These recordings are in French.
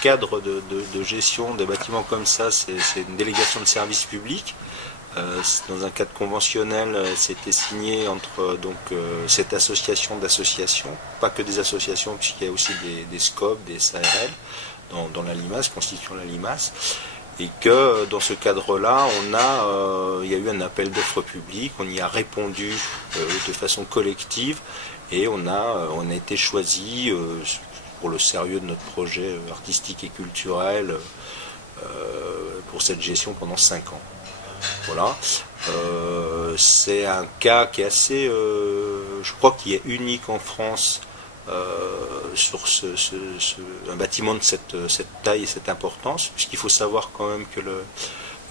cadre de gestion des bâtiments comme ça, c'est une délégation de service public. Dans un cadre conventionnel, c'était signé entre cette association d'associations, pas que des associations, puisqu'il y a aussi des SCOP, des SARL dans la limace, constituant la limace, et que dans ce cadre-là, il y a eu un appel d'offres public, on y a répondu de façon collective, et on a été choisi pour le sérieux de notre projet artistique et culturel pour cette gestion pendant 5 ans. Voilà, c'est un cas qui est assez, je crois qu'il est unique en France sur un bâtiment de cette taille et cette importance, puisqu'il faut savoir quand même que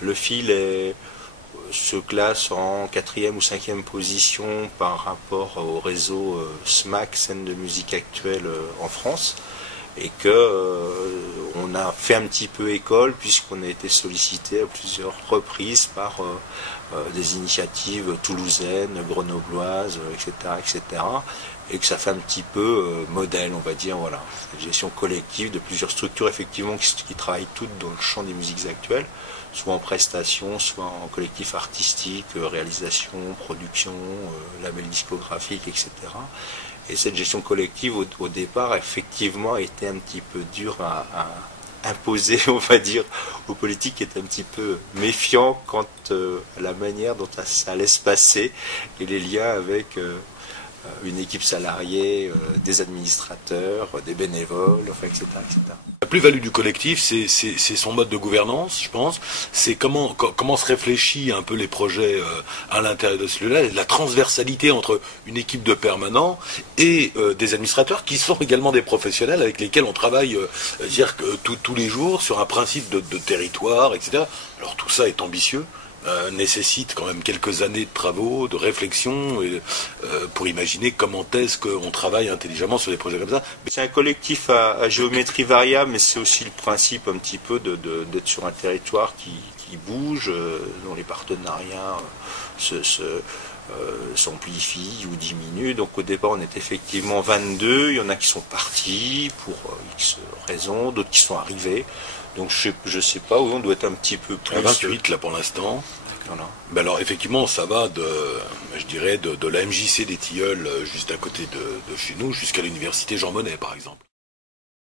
le fil se classe en 4e ou 5e position par rapport au réseau SMAC, scène de musique actuelle en France. Et on a fait un petit peu école puisqu'on a été sollicité à plusieurs reprises par des initiatives toulousaines, grenobloises, etc., et que ça fait un petit peu modèle, on va dire, voilà, une gestion collective de plusieurs structures effectivement qui travaillent toutes dans le champ des musiques actuelles, soit en prestation, soit en collectif artistique, réalisation, production, label discographique, etc. Et cette gestion collective, au départ, effectivement, était un petit peu dure à imposer, on va dire, aux politiques, qui étaient un petit peu méfiants quant à la manière dont ça allait se passer et les liens avec une équipe salariée, des administrateurs, des bénévoles, enfin, etc., etc. La plus-value du collectif, c'est son mode de gouvernance, je pense. C'est comment se réfléchit un peu les projets à l'intérieur de celui-là, la transversalité entre une équipe de permanents et des administrateurs qui sont également des professionnels avec lesquels on travaille tous les jours sur un principe de territoire, etc. Alors tout ça est ambitieux. Nécessite quand même quelques années de travaux, de réflexion pour imaginer comment est-ce qu'on travaille intelligemment sur des projets comme ça. C'est un collectif à géométrie variable, mais c'est aussi le principe un petit peu d'être sur un territoire qui bouge, dont les partenariats s'amplifient ou diminuent. Donc au départ on est effectivement 22, il y en a qui sont partis pour X raisons, d'autres qui sont arrivés. Donc je sais pas, où on doit être un petit peu plus... 28 là pour l'instant. Voilà. Ben alors effectivement ça va de la MJC des Tilleuls juste à côté de chez nous jusqu'à l'université Jean Monnet par exemple.